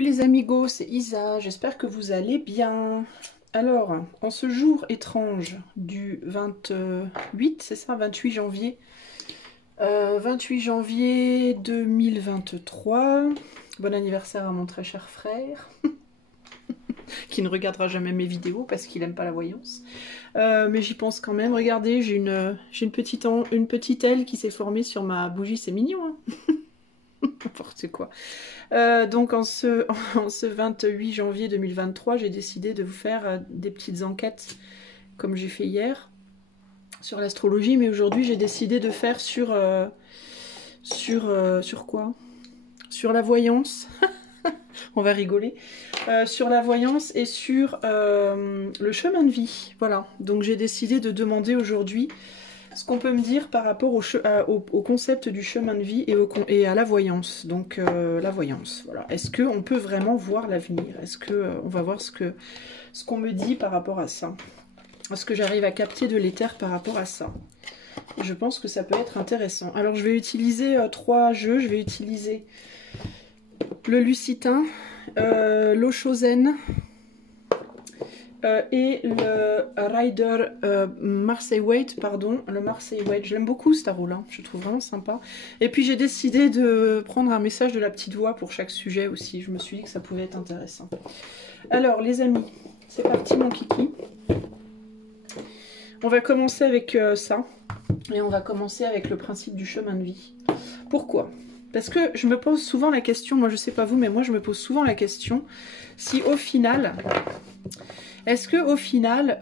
Salut les amigos, c'est Isa, j'espère que vous allez bien. Alors, en ce jour étrange du 28, c'est ça, 28 janvier 28 janvier 2023, bon anniversaire à mon très cher frère, qui ne regardera jamais mes vidéos parce qu'il n'aime pas la voyance. Mais j'y pense quand même, regardez, j'ai une petite aile qui s'est formée sur ma bougie, c'est mignon, hein. N'importe quoi. Donc en ce 28 janvier 2023, j'ai décidé de vous faire des petites enquêtes comme j'ai fait hier sur l'astrologie, mais aujourd'hui j'ai décidé de faire sur quoi? Sur la voyance. On va rigoler. Sur la voyance et sur le chemin de vie. Voilà. Donc j'ai décidé de demander aujourd'hui ce qu'on peut me dire par rapport au concept du chemin de vie et à la voyance. Donc la voyance, voilà. Est-ce qu'on peut vraiment voir l'avenir? Est-ce qu'on va voir ce qu'on me dit par rapport à ça? Est-ce que j'arrive à capter de l'éther par rapport à ça? Je pense que ça peut être intéressant. Alors je vais utiliser 3 jeux. Je vais utiliser le Lucitain, l'Oshozen, et le Rider Marseille Waite, pardon, le Marseille Waite, je l'aime beaucoup ce tarot là, je le trouve vraiment sympa. Et puis j'ai décidé de prendre un message de la petite voix pour chaque sujet aussi, je me suis dit que ça pouvait être intéressant. Alors les amis, c'est parti mon kiki. On va commencer avec ça, et on va commencer avec le principe du chemin de vie. Pourquoi ? Parce que je me pose souvent la question, moi je sais pas vous, mais moi je me pose souvent la question, si au final... Est-ce qu'au final,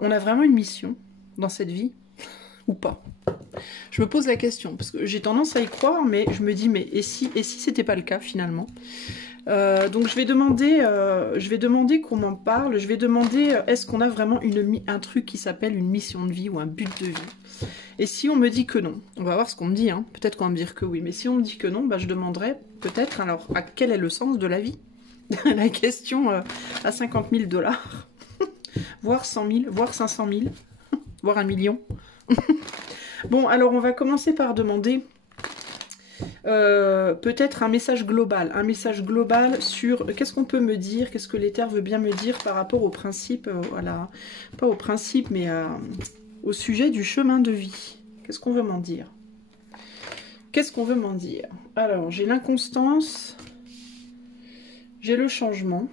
on a vraiment une mission dans cette vie ou pas? Je me pose la question, parce que j'ai tendance à y croire, mais je me dis, mais et si c'était pas le cas finalement? Donc je vais demander qu'on m'en parle, je vais demander, est-ce qu'on a vraiment un truc qui s'appelle une mission de vie ou un but de vie? Et si on me dit que non, on va voir ce qu'on me dit, hein. Peut-être qu'on va me dire que oui, mais si on me dit que non, bah, je demanderai peut-être, alors, quel est le sens de la vie? La question à 50 000 $, voire 100 000, voire 500 000, voire 1 million. Bon, alors on va commencer par demander peut-être un message global sur qu'est-ce qu'on peut me dire, qu'est-ce que l'éther veut bien me dire par rapport au principe, voilà, pas au principe, mais au sujet du chemin de vie. Qu'est-ce qu'on veut m'en dire? Qu'est-ce qu'on veut m'en dire? Alors, j'ai l'inconstance, j'ai le changement,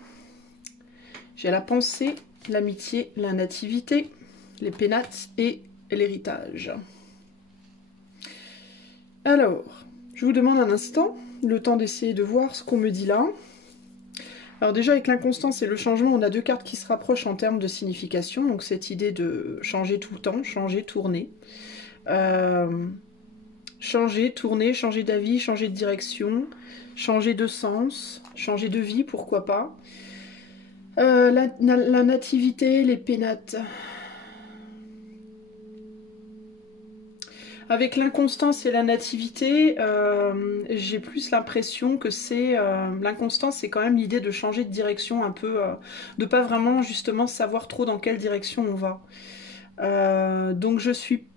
j'ai la pensée, l'amitié, la nativité, les pénates et l'héritage. Alors, je vous demande un instant, le temps d'essayer de voir ce qu'on me dit là. Alors déjà, avec l'inconstance et le changement, on a 2 cartes qui se rapprochent en termes de signification. Donc cette idée de changer tout le temps, changer, tourner. Changer, tourner, changer d'avis, changer de direction, changer de sens, changer de vie, pourquoi pas. La nativité, les pénates. Avec l'inconstance et la nativité, j'ai plus l'impression que c'est... l'inconstance, c'est quand même l'idée de changer de direction un peu, de pas vraiment justement savoir trop dans quelle direction on va. Donc je suis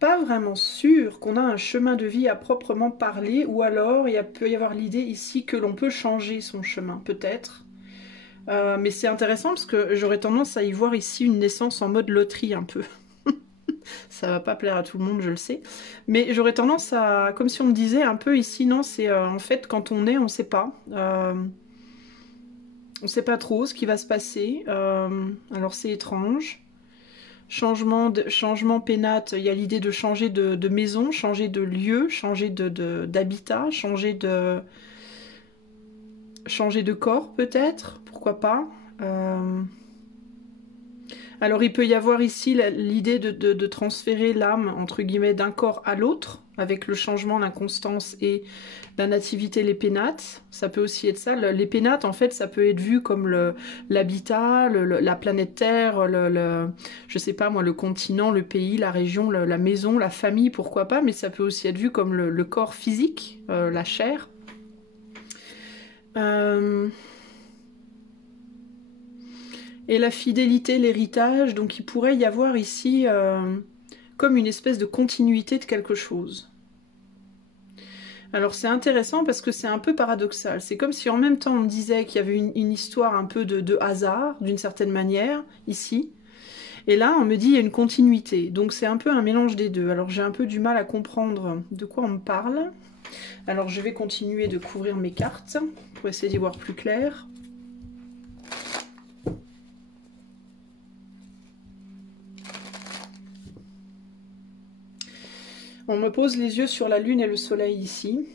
pas vraiment sûre qu'on a un chemin de vie à proprement parler, ou alors peut y avoir l'idée ici que l'on peut changer son chemin, peut-être. Mais c'est intéressant parce que j'aurais tendance à y voir ici une naissance en mode loterie un peu. Ça va pas plaire à tout le monde, je le sais. Mais j'aurais tendance à... Comme si on me disait un peu ici, non, c'est en fait quand on est, on sait pas. On sait pas trop ce qui va se passer. Alors c'est étrange. Changement pénate, il y a l'idée de changer de maison, changer de lieu, changer d'habitat, changer de corps peut-être, pourquoi pas. Alors il peut y avoir ici l'idée de transférer l'âme, entre guillemets, d'un corps à l'autre, avec le changement, l'inconstance et la nativité, les pénates. Ça peut aussi être ça. Les pénates, en fait, ça peut être vu comme l'habitat, la planète Terre, je sais pas moi, le continent, le pays, la région, la maison, la famille, pourquoi pas, mais ça peut aussi être vu comme le corps physique, la chair. Et la fidélité, l'héritage, donc il pourrait y avoir ici comme une espèce de continuité de quelque chose. Alors c'est intéressant parce que c'est un peu paradoxal. C'est comme si en même temps on me disait qu'il y avait une histoire un peu de hasard, d'une certaine manière, ici. Et là, on me dit qu'il y a une continuité. Donc c'est un peu un mélange des deux. Alors j'ai un peu du mal à comprendre de quoi on me parle. Alors je vais continuer de couvrir mes cartes pour essayer d'y voir plus clair. On me pose les yeux sur la lune et le soleil ici.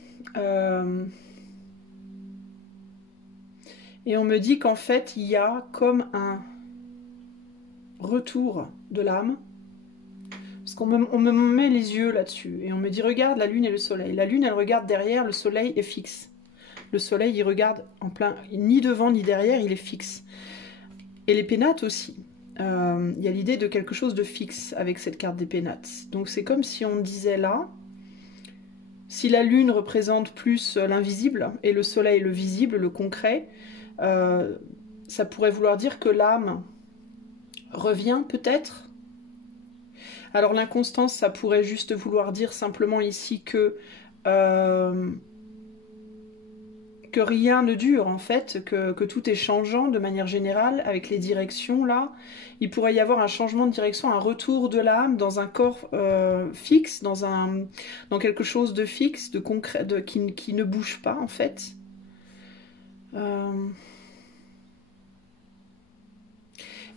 Et on me dit qu'en fait, il y a comme un retour de l'âme. Parce qu'on me met les yeux là-dessus. Et on me dit, regarde la lune et le soleil. La lune, elle regarde derrière, le soleil est fixe. Le soleil, il regarde en plein, ni devant ni derrière, il est fixe. Et les pénates aussi. Il y a l'idée de quelque chose de fixe avec cette carte des pénates. Donc c'est comme si on disait là, si la lune représente plus l'invisible et le soleil le visible, le concret, ça pourrait vouloir dire que l'âme revient peut-être. Alors l'inconstance, ça pourrait juste vouloir dire simplement ici que rien ne dure en fait, que tout est changeant de manière générale avec les directions là. Il pourrait y avoir un changement de direction, un retour de l'âme dans un corps fixe, dans quelque chose de fixe, de concret, qui ne bouge pas en fait.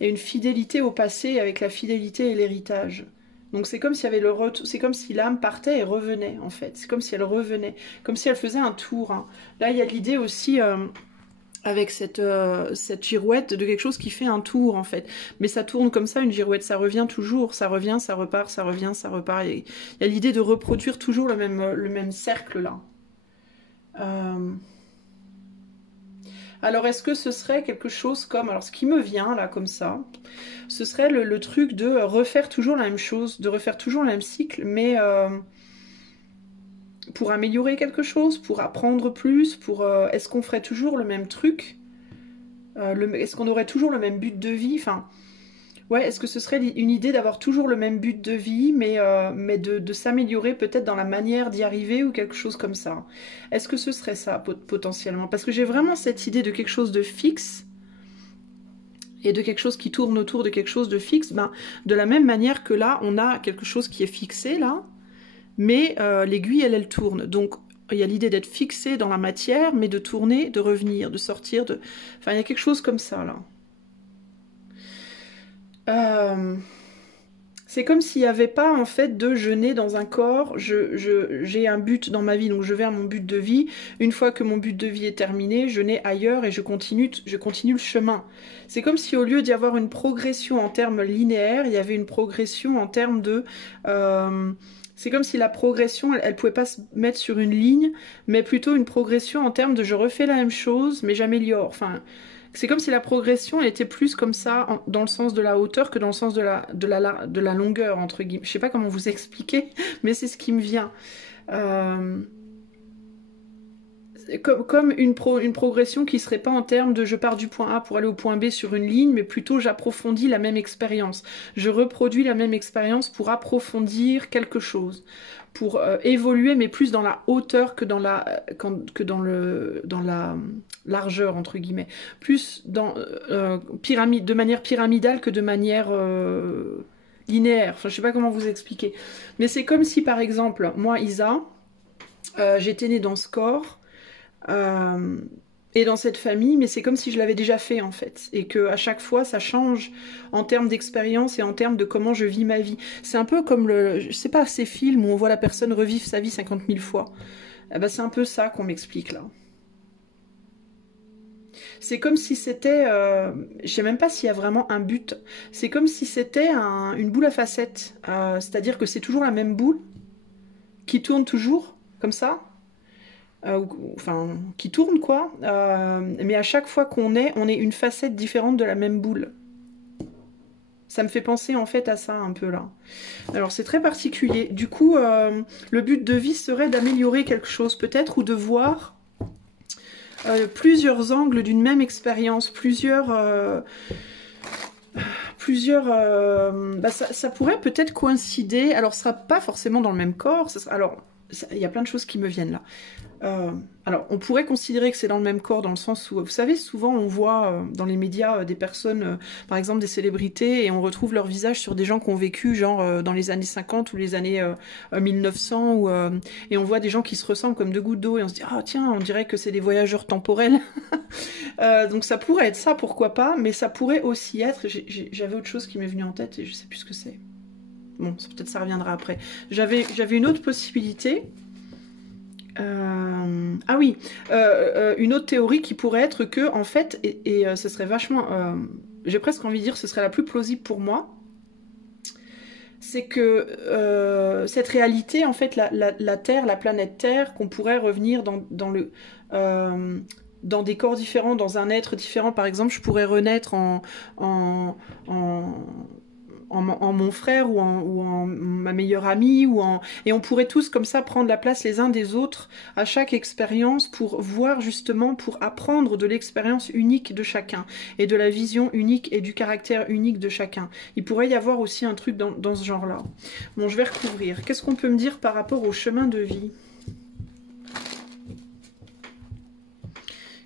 Et une fidélité au passé avec la fidélité et l'héritage. Donc c'est comme s'il y avait le retour, c'est comme si l'âme partait et revenait en fait. C'est comme si elle revenait, comme si elle faisait un tour. Hein. Là il y a l'idée aussi avec cette girouette de quelque chose qui fait un tour en fait. Mais ça tourne comme ça une girouette, ça revient toujours, ça revient, ça repart, ça revient, ça repart. Il y a l'idée de reproduire toujours le même cercle là. Alors est-ce que ce serait quelque chose comme, alors ce qui me vient là comme ça, ce serait le truc de refaire toujours la même chose, de refaire toujours le même cycle, mais pour améliorer quelque chose, pour apprendre plus, pour est-ce qu'on ferait toujours le même truc, est-ce qu'on aurait toujours le même but de vie, enfin, ouais, est-ce que ce serait une idée d'avoir toujours le même but de vie, mais de s'améliorer peut-être dans la manière d'y arriver ou quelque chose comme ça. Est-ce que ce serait ça potentiellement? Parce que j'ai vraiment cette idée de quelque chose de fixe, et de quelque chose qui tourne autour de quelque chose de fixe, ben, de la même manière que là, on a quelque chose qui est fixé, là, mais l'aiguille, elle tourne. Donc, il y a l'idée d'être fixé dans la matière, mais de tourner, de revenir, de sortir, de... Enfin, il y a quelque chose comme ça, là. C'est comme s'il n'y avait pas, en fait, de je nais dans un corps, j'ai un but dans ma vie, donc je vais à mon but de vie. Une fois que mon but de vie est terminé, je nais ailleurs et je continue le chemin. C'est comme si au lieu d'y avoir une progression en termes linéaires, il y avait une progression en termes de... c'est comme si la progression, elle pouvait pas se mettre sur une ligne, mais plutôt une progression en termes de je refais la même chose, mais j'améliore. Enfin... C'est comme si la progression était plus comme ça, dans le sens de la hauteur que dans le sens de la longueur, entre guillemets. Je sais pas comment vous expliquer, mais c'est ce qui me vient. Comme une progression qui serait pas en termes de je pars du point A pour aller au point B sur une ligne, mais plutôt j'approfondis la même expérience. Je reproduis la même expérience pour approfondir quelque chose, pour évoluer, mais plus dans la hauteur que dans la largeur, entre guillemets. Plus dans de manière pyramidale que de manière linéaire. Enfin, je sais pas comment vous expliquer. Mais c'est comme si, par exemple, moi, Isa, j'étais née dans ce corps, et dans cette famille, mais c'est comme si je l'avais déjà fait en fait, et que à chaque fois ça change en termes d'expérience et en termes de comment je vis ma vie. C'est un peu comme je sais pas, ces films où on voit la personne revivre sa vie 50 000 fois. Eh ben, c'est un peu ça qu'on m'explique là. C'est comme si c'était, je sais même pas s'il y a vraiment un but. C'est comme si c'était une boule à facettes, c'est-à-dire que c'est toujours la même boule qui tourne toujours comme ça. Enfin, qui tourne quoi, mais à chaque fois on est une facette différente de la même boule. Ça me fait penser en fait à ça un peu là. Alors c'est très particulier. Du coup, le but de vie serait d'améliorer quelque chose peut-être, ou de voir plusieurs angles d'une même expérience, ça pourrait peut-être coïncider. Alors ce sera pas forcément dans le même corps. Alors il y a plein de choses qui me viennent là. Alors, on pourrait considérer que c'est dans le même corps, dans le sens où, vous savez, souvent on voit dans les médias des personnes, par exemple des célébrités, et on retrouve leur visage sur des gens qui ont vécu, genre dans les années 50 ou les années 1900, et on voit des gens qui se ressemblent comme deux gouttes d'eau, et on se dit, ah tiens, on dirait que c'est des voyageurs temporels. Donc ça pourrait être ça, pourquoi pas, mais ça pourrait aussi être, j'avais autre chose qui m'est venue en tête, et je sais plus ce que c'est. Bon, peut-être ça reviendra après. J'avais une autre possibilité. Ah oui, une autre théorie qui pourrait être que, en fait, et ce serait vachement... j'ai presque envie de dire, ce serait la plus plausible pour moi, c'est que cette réalité, en fait, la Terre, la planète Terre, qu'on pourrait revenir dans des corps différents, dans un être différent. Par exemple, je pourrais renaître en mon frère ou en ma meilleure amie, et on pourrait tous comme ça prendre la place les uns des autres à chaque expérience pour voir justement, pour apprendre de l'expérience unique de chacun et de la vision unique et du caractère unique de chacun. Il pourrait y avoir aussi un truc dans ce genre-là. Bon, je vais recouvrir. Qu'est-ce qu'on peut me dire par rapport au chemin de vie?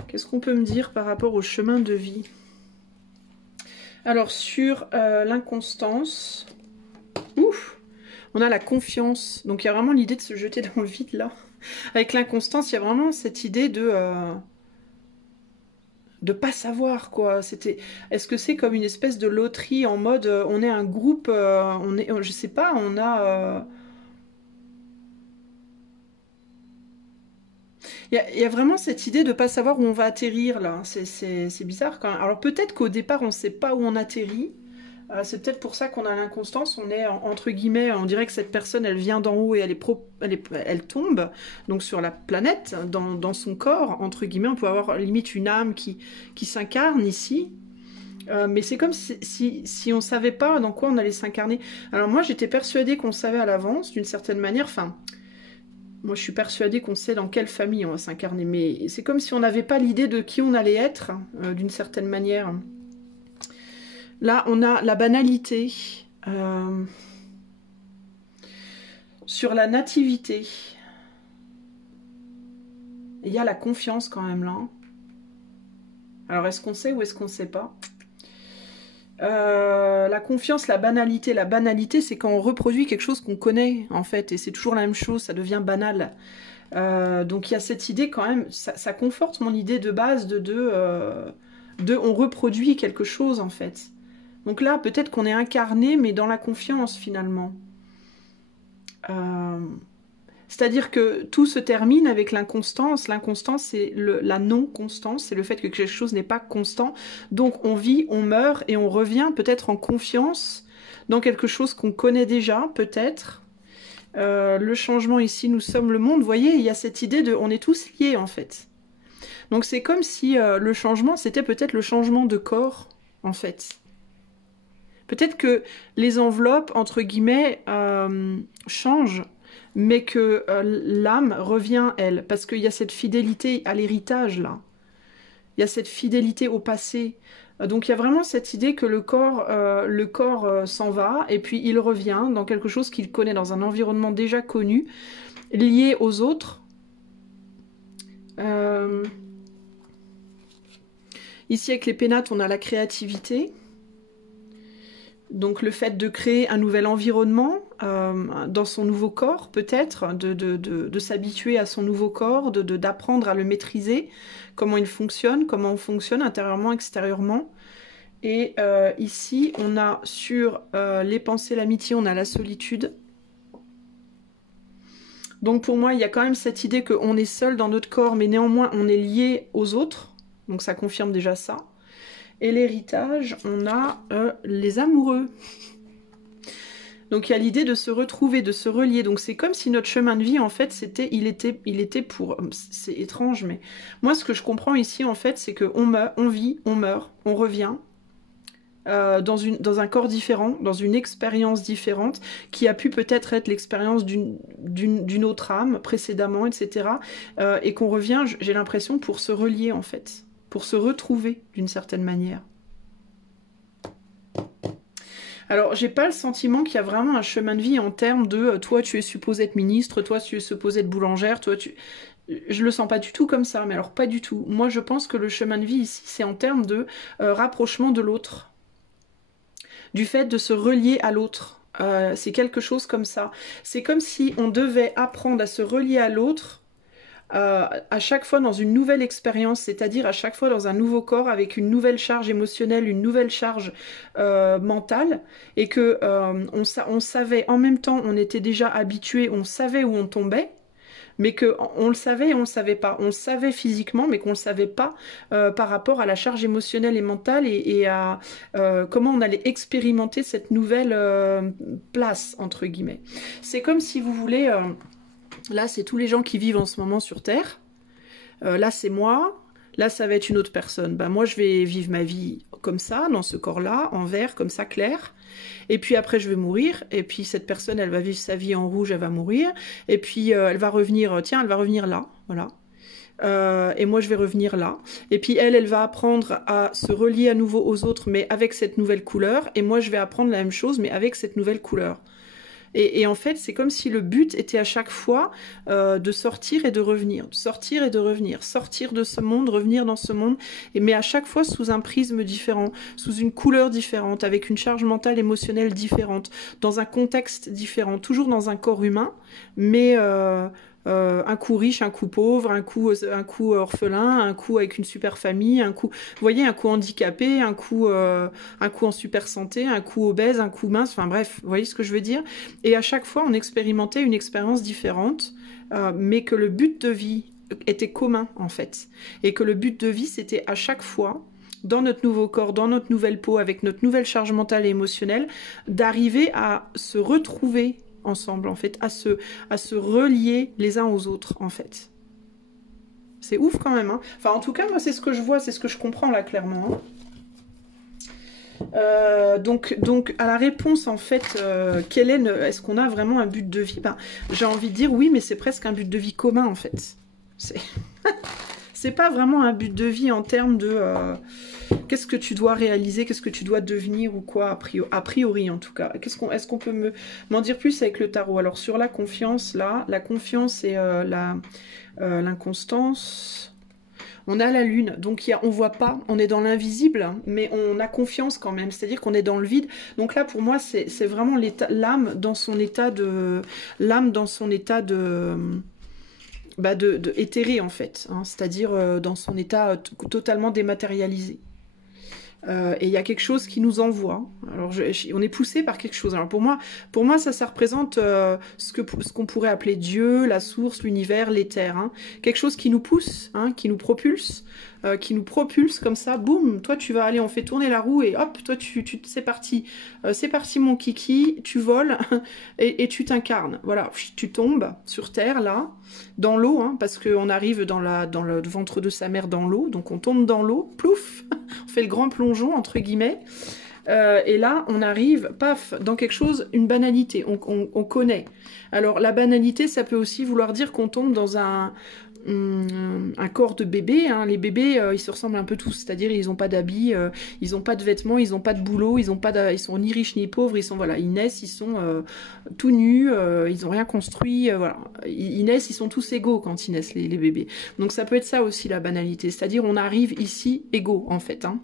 Qu'est-ce qu'on peut me dire par rapport au chemin de vie? Alors, sur l'inconstance, ouf, on a la confiance. Donc, il y a vraiment l'idée de se jeter dans le vide, là. Avec l'inconstance, il y a vraiment cette idée de pas savoir, quoi. Est-ce que c'est comme une espèce de loterie en mode, on est un groupe, je sais pas, on a... Il y a vraiment cette idée de pas savoir où on va atterrir, là. C'est bizarre, quand même. Alors, peut-être qu'au départ, on sait pas où on atterrit. C'est peut-être pour ça qu'on a l'inconstance, on est entre guillemets, on dirait que cette personne elle vient d'en haut et elle tombe donc sur la planète, dans son corps, entre guillemets, on peut avoir limite une âme qui s'incarne ici, mais c'est comme si on savait pas dans quoi on allait s'incarner. Alors moi j'étais persuadée qu'on savait à l'avance d'une certaine manière, enfin moi je suis persuadée qu'on sait dans quelle famille on va s'incarner, mais c'est comme si on n'avait pas l'idée de qui on allait être d'une certaine manière. Là, on a la banalité sur la nativité. Il y a la confiance quand même là. Alors, est-ce qu'on sait ou est-ce qu'on ne sait pas? La confiance, la banalité. La banalité, c'est quand on reproduit quelque chose qu'on connaît, en fait. Et c'est toujours la même chose, ça devient banal. Donc, il y a cette idée quand même, ça conforte mon idée de base de on reproduit quelque chose, en fait. Donc là, peut-être qu'on est incarné, mais dans la confiance, finalement. C'est-à-dire que tout se termine avec l'inconstance. L'inconstance, c'est la non-constance, c'est le fait que quelque chose n'est pas constant. Donc on vit, on meurt, et on revient peut-être en confiance dans quelque chose qu'on connaît déjà, peut-être. Le changement ici, nous sommes le monde. Vous voyez, il y a cette idée de... On est tous liés, en fait. Donc c'est comme si le changement, c'était peut-être le changement de corps, en fait. Peut-être que les enveloppes, entre guillemets, changent, mais que l'âme revient, elle. Parce qu'il y a cette fidélité à l'héritage, là. Il y a cette fidélité au passé. Donc il y a vraiment cette idée que le corps s'en va, et puis il revient dans quelque chose qu'il connaît, dans un environnement déjà connu, lié aux autres. Ici, avec les pénates, on a la créativité. Donc le fait de créer un nouvel environnement dans son nouveau corps, peut-être, de s'habituer à son nouveau corps, d'apprendre à le maîtriser, comment il fonctionne, comment on fonctionne intérieurement, extérieurement. Et ici, on a sur les pensées, l'amitié, on a la solitude. Donc pour moi, il y a quand même cette idée qu'on est seul dans notre corps, mais néanmoins, on est lié aux autres. Donc ça confirme déjà ça. Et l'héritage, on a les amoureux. Donc il y a l'idée de se retrouver, de se relier. Donc c'est comme si notre chemin de vie, en fait, il était pour... C'est étrange, mais moi, ce que je comprends ici, en fait, c'est qu'on meurt, on vit, on meurt, on revient dans un corps différent, dans une expérience différente, qui a pu peut-être être l'expérience d'une autre âme précédemment, etc. Et qu'on revient, j'ai l'impression, pour se relier, en fait. Pour se retrouver d'une certaine manière. Alors, j'ai pas le sentiment qu'il y a vraiment un chemin de vie en termes de toi, tu es supposé être ministre, toi, tu es supposé être boulangère, toi, tu. Je le sens pas du tout comme ça, mais alors pas du tout. Moi, je pense que le chemin de vie ici, c'est en termes de rapprochement de l'autre, du fait de se relier à l'autre. C'est quelque chose comme ça. C'est comme si on devait apprendre à se relier à l'autre à chaque fois dans une nouvelle expérience, c'est-à-dire à chaque fois dans un nouveau corps avec une nouvelle charge émotionnelle, une nouvelle charge mentale, et que on savait en même temps, on était déjà habitué, on savait où on tombait, mais que on le savait et on le savait pas. On le savait physiquement, mais qu'on le savait pas par rapport à la charge émotionnelle et mentale et à comment on allait expérimenter cette nouvelle place entre guillemets. C'est comme si vous voulez. Là, c'est tous les gens qui vivent en ce moment sur Terre. Là, c'est moi. Là, ça va être une autre personne. Ben, moi, je vais vivre ma vie comme ça, dans ce corps-là, en vert, comme ça, clair. Et puis après, je vais mourir. Et puis cette personne, elle va vivre sa vie en rouge, elle va mourir. Et puis elle va revenir, tiens, elle va revenir là, voilà. Et moi, je vais revenir là. Et puis elle va apprendre à se relier à nouveau aux autres, mais avec cette nouvelle couleur. Et moi, je vais apprendre la même chose, mais avec cette nouvelle couleur. Et en fait, c'est comme si le but était à chaque fois de sortir et de revenir, de sortir et de revenir, sortir de ce monde, revenir dans ce monde, mais à chaque fois sous un prisme différent, sous une couleur différente, avec une charge mentale, émotionnelle différente, dans un contexte différent, toujours dans un corps humain, mais un coup riche, un coup pauvre, un coup orphelin, un coup avec une super famille, un coup, vous voyez, un coup handicapé, un coup en super santé, un coup obèse, un coup mince, enfin bref, vous voyez ce que je veux dire? Et à chaque fois, on expérimentait une expérience différente, mais que le but de vie était commun en fait. Et que le but de vie, c'était à chaque fois, dans notre nouveau corps, dans notre nouvelle peau, avec notre nouvelle charge mentale et émotionnelle, d'arriver à se retrouver ensemble, en fait, à se relier les uns aux autres, en fait. C'est ouf quand même, hein. Enfin, en tout cas, moi, c'est ce que je vois, c'est ce que je comprends, là, clairement. Donc, à la réponse, en fait, est-ce qu'on a vraiment un but de vie? Ben, j'ai envie de dire oui, mais c'est presque un but de vie commun, en fait. C'est pas vraiment un but de vie en termes de qu'est-ce que tu dois réaliser, qu'est-ce que tu dois devenir ou quoi, a priori en tout cas. Est-ce qu'on peut m'en dire plus avec le tarot? Alors sur la confiance, là, la confiance et l'inconstance. On a la lune, donc on voit pas, on est dans l'invisible, mais on a confiance quand même, c'est-à-dire qu'on est dans le vide. Donc là, pour moi, c'est vraiment l'âme dans son état de... L'âme dans son état de éthéré en fait, hein, c'est-à-dire dans son état totalement dématérialisé. Et il y a quelque chose qui nous envoie. Alors on est poussé par quelque chose. Alors pour moi ça représente ce qu'on pourrait appeler Dieu, la source, l'univers, l'éther. Hein. Quelque chose qui nous pousse, hein, qui nous propulse comme ça. Boum, toi tu vas aller, on fait tourner la roue et hop, toi c'est parti. C'est parti mon kiki, tu voles et tu t'incarnes. Voilà, tu tombes sur terre là, dans l'eau, hein, parce qu'on arrive dans le ventre de sa mère dans l'eau, donc on tombe dans l'eau, plouf, on fait le grand plongeon entre guillemets. Et là, on arrive, paf, dans quelque chose, une banalité, on connaît. Alors, la banalité, ça peut aussi vouloir dire qu'on tombe dans un corps de bébé. Hein. Les bébés, ils se ressemblent un peu tous, c'est-à-dire ils n'ont pas d'habits, ils n'ont pas de vêtements, ils n'ont pas de boulot, ils sont ni riches ni pauvres, ils naissent, ils sont tout nus, ils n'ont rien construit, voilà. Ils naissent, ils sont tous égaux quand ils naissent, les bébés. Donc ça peut être ça aussi, la banalité, c'est-à-dire on arrive ici égaux, en fait, hein.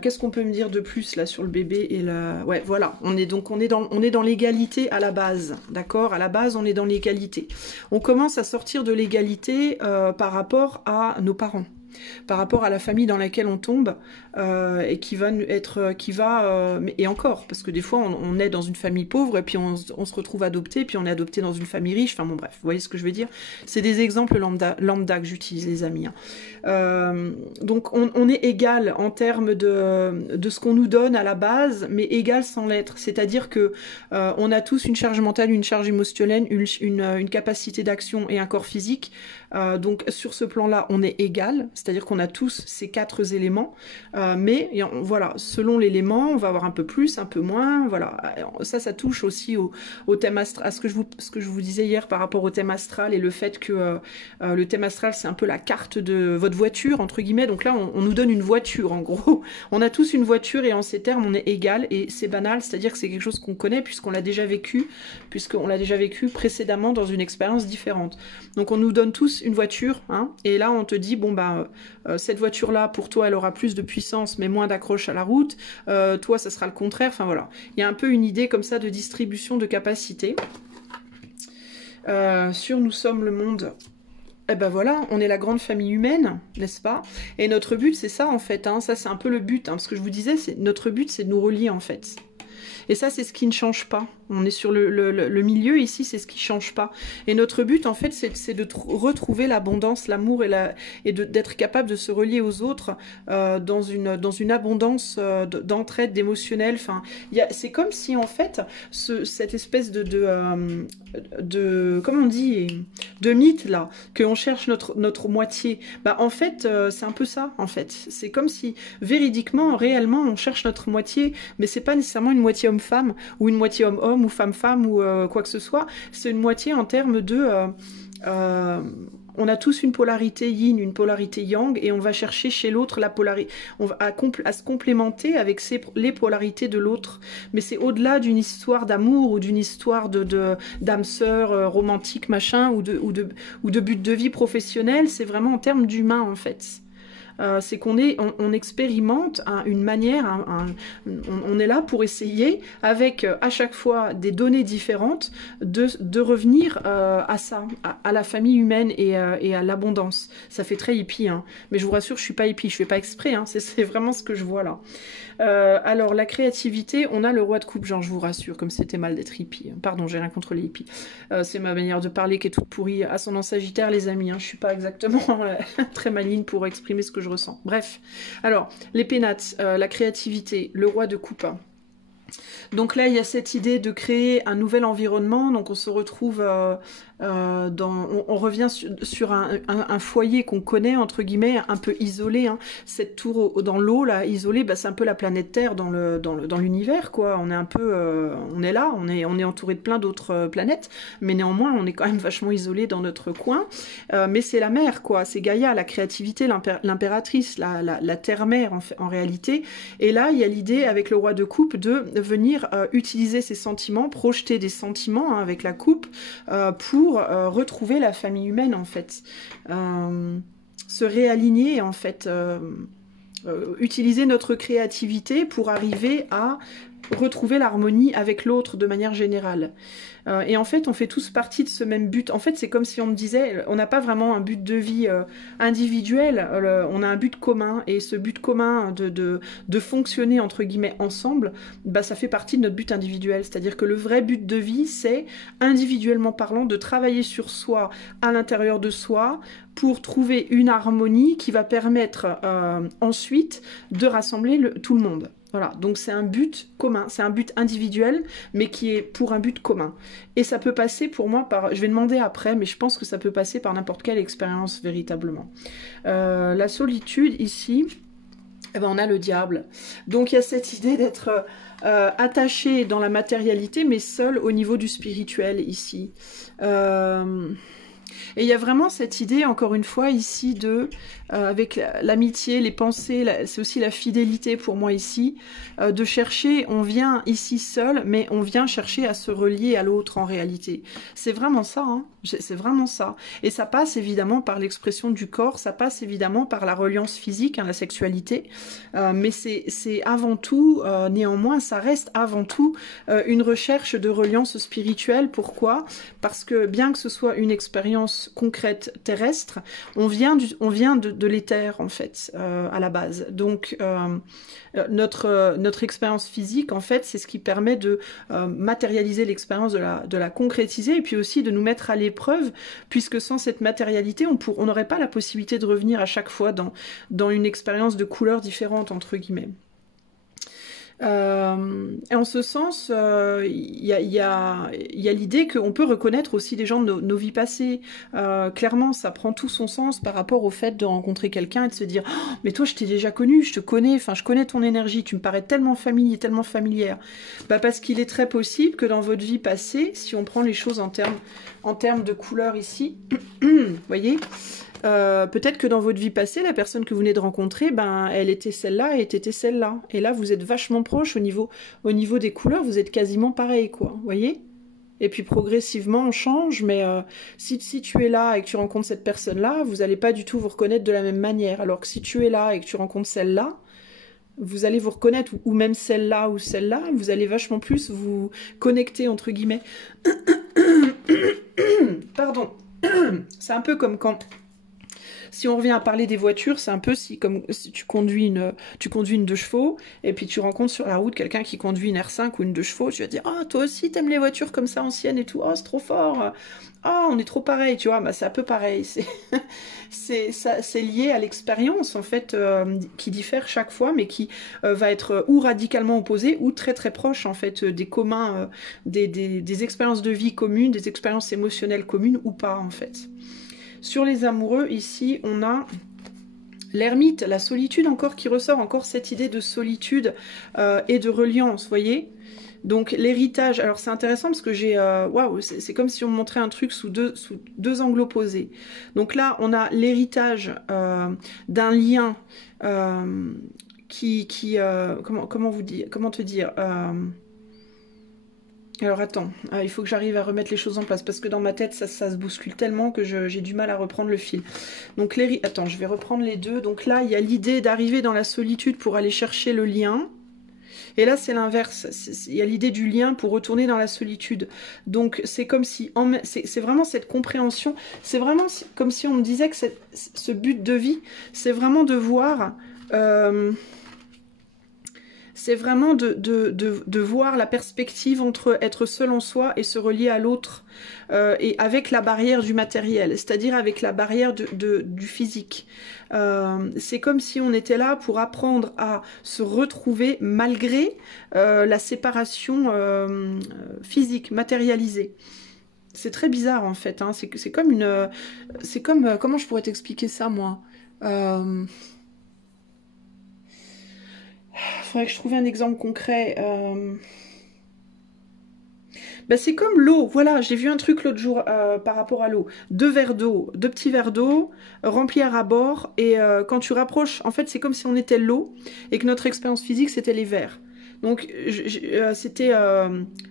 Qu'est-ce qu'on peut me dire de plus là sur le bébé et la... Ouais, voilà, on est dans l'égalité à la base, d'accord? À la base, on est dans l'égalité. On commence à sortir de l'égalité par rapport à nos parents, par rapport à la famille dans laquelle on tombe et et encore, parce que des fois on est dans une famille pauvre et puis on se retrouve adopté, puis on est adopté dans une famille riche, enfin bon bref, vous voyez ce que je veux dire? C'est des exemples lambda que j'utilise, les amis. Hein. Donc on est égal en termes de ce qu'on nous donne à la base, mais égal sans l'être, c'est-à-dire que on a tous une charge mentale, une charge émotionnelle, une capacité d'action et un corps physique, donc sur ce plan-là on est égal, c'est-à-dire qu'on a tous ces 4 éléments, mais voilà, selon l'élément, on va avoir un peu plus, un peu moins, voilà. Ça touche aussi au thème astral, à ce que je vous disais hier par rapport au thème astral et le fait que le thème astral, c'est un peu la carte de votre voiture, entre guillemets. Donc là, on nous donne une voiture, en gros. On a tous une voiture et en ces termes, on est égal et c'est banal, c'est-à-dire que c'est quelque chose qu'on connaît puisqu'on l'a déjà vécu précédemment dans une expérience différente. Donc on nous donne tous une voiture, hein, et là on te dit, bon bah, cette voiture-là, pour toi, elle aura plus de puissance, mais moins d'accroche à la route. Toi, ça sera le contraire. Enfin voilà, il y a un peu une idée comme ça de distribution de capacité. Sur Nous sommes le monde, eh ben voilà, on est la grande famille humaine, n'est-ce pas? Et notre but, c'est ça en fait, hein, ça c'est un peu le but, hein, parce que je vous disais, notre but, c'est de nous relier en fait. Et ça, c'est ce qui ne change pas. On est sur le milieu ici, c'est ce qui ne change pas. Et notre but, en fait, c'est de retrouver l'abondance, l'amour et d'être capable de se relier aux autres dans une abondance d'entraide, d'émotionnel. Enfin, c'est comme si, en fait, cette espèce de comment on dit, de mythe, là, qu'on cherche notre moitié. Bah, en fait, c'est un peu ça, en fait. C'est comme si, véridiquement, réellement, on cherche notre moitié, mais c'est pas nécessairement une moitié homme-femme, ou une moitié homme-homme, ou femme-femme, ou quoi que ce soit. C'est une moitié en termes de... on a tous une polarité yin, une polarité yang, et on va chercher chez l'autre la polarité. On va à se complémenter avec les polarités de l'autre. Mais c'est au-delà d'une histoire d'amour ou d'une histoire d'âme sœur romantique, machin, ou de but de vie professionnel. C'est vraiment en termes d'humain, en fait. C'est on expérimente une manière, on est là pour essayer, avec à chaque fois des données différentes, de revenir à ça, à la famille humaine et à l'abondance. Ça fait très hippie, hein. Mais je vous rassure, je suis pas hippie, je fais pas exprès, hein. C'est vraiment ce que je vois là. Alors, la créativité, on a le roi de coupe, genre, je vous rassure, comme c'était mal d'être hippie. Pardon, j'ai rien contre les hippies. C'est ma manière de parler qui est toute pourrie. Ascendant Sagittaire, les amis, hein, je suis pas exactement très maligne pour exprimer ce que je ressens. Bref, alors, les pénates, la créativité, le roi de coupe. Donc là, il y a cette idée de créer un nouvel environnement. Donc on se retrouve on revient sur un foyer qu'on connaît, entre guillemets, un peu isolé. Hein. Cette tour dans l'eau, là, isolée, bah, c'est un peu la planète Terre dans l'univers, quoi. On est un peu... on est là, on est entouré de plein d'autres planètes, mais néanmoins, on est quand même vachement isolé dans notre coin. Mais c'est la mer, quoi. C'est Gaïa, la créativité, l'impératrice, la terre-mère, en réalité. Et là, il y a l'idée, avec le roi de coupe, de venir utiliser ses sentiments, projeter des sentiments, hein, avec la coupe, pour retrouver la famille humaine, en fait. Se réaligner, en fait. Utiliser notre créativité pour arriver à retrouver l'harmonie avec l'autre de manière générale. Et en fait, on fait tous partie de ce même but. En fait, c'est comme si on me disait, on n'a pas vraiment un but de vie individuel, on a un but commun, et ce but commun de fonctionner, entre guillemets, ensemble, bah, ça fait partie de notre but individuel. C'est-à-dire que le vrai but de vie, c'est, individuellement parlant, de travailler sur soi, à l'intérieur de soi, pour trouver une harmonie qui va permettre ensuite de rassembler tout le monde. Voilà, donc c'est un but commun, c'est un but individuel, mais qui est pour un but commun. Et ça peut passer pour moi par, je vais demander après, mais je pense que ça peut passer par n'importe quelle expérience véritablement. La solitude ici, eh ben on a le diable. Donc il y a cette idée d'être attaché dans la matérialité, mais seul au niveau du spirituel ici. Et il y a vraiment cette idée, encore une fois, ici, avec l'amitié, les pensées, c'est aussi la fidélité pour moi ici, de chercher, on vient ici seul, mais on vient chercher à se relier à l'autre en réalité. C'est vraiment ça, hein, c'est vraiment ça. Et ça passe évidemment par l'expression du corps, ça passe évidemment par la reliance physique, hein, la sexualité, mais c'est avant tout, néanmoins, ça reste avant tout une recherche de reliance spirituelle. Pourquoi? Parce que bien que ce soit une expérience concrète terrestre, on vient de l'éther en fait, à la base. Donc notre expérience physique en fait, c'est ce qui permet de matérialiser l'expérience, de la concrétiser, et puis aussi de nous mettre à l'épreuve, puisque sans cette matérialité, on n'aurait pas la possibilité de revenir à chaque fois dans une expérience de couleurs différentes, entre guillemets. Et en ce sens, il y a l'idée qu'on peut reconnaître aussi des gens de nos vies passées. Clairement, ça prend tout son sens par rapport au fait de rencontrer quelqu'un et de se dire oh, mais toi, je t'ai déjà connu, je te connais, enfin, je connais ton énergie, tu me parais tellement familier, tellement familière. Bah, parce qu'il est très possible que dans votre vie passée, si on prend les choses en termes de couleur ici, vous voyez, peut-être que dans votre vie passée, la personne que vous venez de rencontrer, ben, elle était celle-là et était celle-là. Et là, vous êtes vachement proche au niveau des couleurs, vous êtes quasiment pareil, quoi. Vous voyez? Et puis progressivement, on change, mais si tu es là et que tu rencontres cette personne-là, vous n'allez pas du tout vous reconnaître de la même manière. Alors que si tu es là et que tu rencontres celle-là, vous allez vous reconnaître, ou même celle-là ou celle-là, vous allez vachement plus vous connecter, entre guillemets. Pardon. C'est un peu comme quand... Si on revient à parler des voitures, c'est un peu comme si tu conduis une 2 chevaux, et puis tu rencontres sur la route quelqu'un qui conduit une R5 ou une 2 chevaux, tu vas dire « Ah, toi aussi, t'aimes les voitures comme ça, anciennes et tout, oh, c'est trop fort, ah, on est trop pareil, tu vois, bah, c'est un peu pareil, c'est lié à l'expérience, en fait, qui diffère chaque fois, mais qui va être ou radicalement opposée, ou très très proche, en fait, des communs, des expériences de vie communes, des expériences émotionnelles communes, ou pas, en fait. Sur les amoureux, ici, on a l'ermite, la solitude encore qui ressort, encore cette idée de solitude et de reliance, vous voyez. Donc l'héritage, alors c'est intéressant parce que j'ai, waouh, c'est comme si on me montrait un truc sous deux angles opposés. Donc là, on a l'héritage d'un lien comment te dire alors attends, il faut que j'arrive à remettre les choses en place parce que dans ma tête ça se bouscule tellement que j'ai du mal à reprendre le fil. Donc attends, je vais reprendre les deux. Donc là il y a l'idée d'arriver dans la solitude pour aller chercher le lien. Et là c'est l'inverse, il y a l'idée du lien pour retourner dans la solitude. Donc c'est comme si, c'est vraiment cette compréhension, c'est vraiment comme si on me disait que ce but de vie, c'est vraiment de voir... c'est vraiment de voir la perspective entre être seul en soi et se relier à l'autre, et avec la barrière du matériel, c'est-à-dire avec la barrière du physique. C'est comme si on était là pour apprendre à se retrouver malgré la séparation physique, matérialisée. C'est très bizarre en fait, hein. C'est comme une... c'est comme... comment je pourrais t'expliquer ça moi faudrait que je trouve un exemple concret. Bah, c'est comme l'eau, voilà, j'ai vu un truc l'autre jour par rapport à l'eau. 2 petits verres d'eau remplis à ras-bord, et quand tu rapproches, en fait c'est comme si on était l'eau et que notre expérience physique c'était les verres. Donc c'était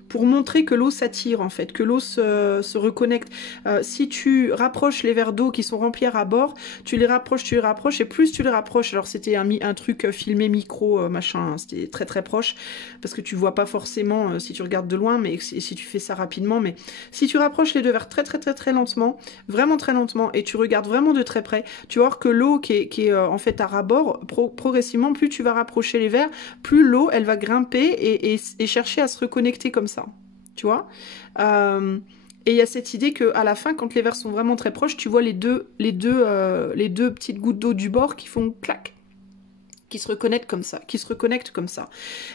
pour montrer que l'eau s'attire en fait, que l'eau se reconnecte. Si tu rapproches les verres d'eau qui sont remplis à ras-bord, tu les rapproches, et plus tu les rapproches, alors c'était un truc filmé micro, machin, hein, c'était très très proche, parce que tu vois pas forcément si tu regardes de loin, mais si tu fais ça rapidement, mais si tu rapproches les deux verres très très très très lentement, vraiment très lentement, et tu regardes vraiment de très près, tu vas voir que l'eau qui est en fait à ras-bord, progressivement, plus tu vas rapprocher les verres, plus l'eau elle va grimper et chercher à se reconnecter comme ça, tu vois. Et il y a cette idée qu'à la fin, quand les verres sont vraiment très proches, tu vois les deux petites gouttes d'eau du bord qui font clac, qui se reconnectent comme ça,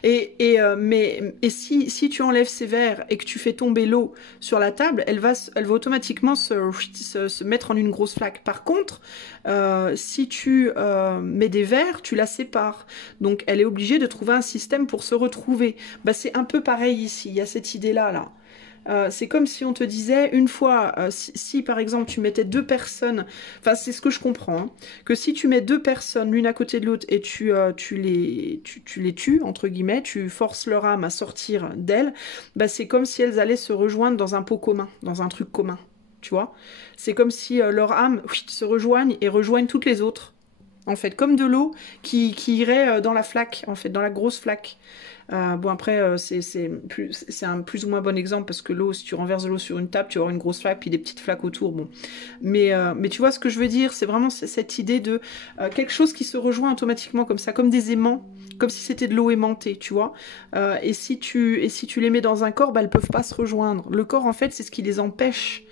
Et si tu enlèves ces verres et que tu fais tomber l'eau sur la table, elle va automatiquement se mettre en une grosse flaque. Par contre, si tu mets des verres, tu la sépares. Donc elle est obligée de trouver un système pour se retrouver. Bah, c'est un peu pareil ici, il y a cette idée-là, là. C'est comme si on te disait, une fois, si par exemple tu mettais 2 personnes, enfin c'est ce que je comprends, hein, que si tu mets 2 personnes l'une à côté de l'autre et tu les tues, entre guillemets, tu forces leur âme à sortir d'elles, bah, c'est comme si elles allaient se rejoindre dans un pot commun, dans un truc commun, tu vois. C'est comme si leur âme se rejoignent et rejoignent toutes les autres, en fait, comme de l'eau qui irait dans la flaque, en fait, dans la grosse flaque. Bon après c'est un plus ou moins bon exemple parce que l'eau, si tu renverses de l'eau sur une table, tu vas avoir une grosse flaque puis des petites flaques autour. Bon, mais tu vois ce que je veux dire, c'est vraiment cette idée de quelque chose qui se rejoint automatiquement comme ça, comme des aimants, comme si c'était de l'eau aimantée, tu vois. Et si tu les mets dans un corps, bah, elles peuvent pas se rejoindre. Le corps en fait c'est ce qui les empêche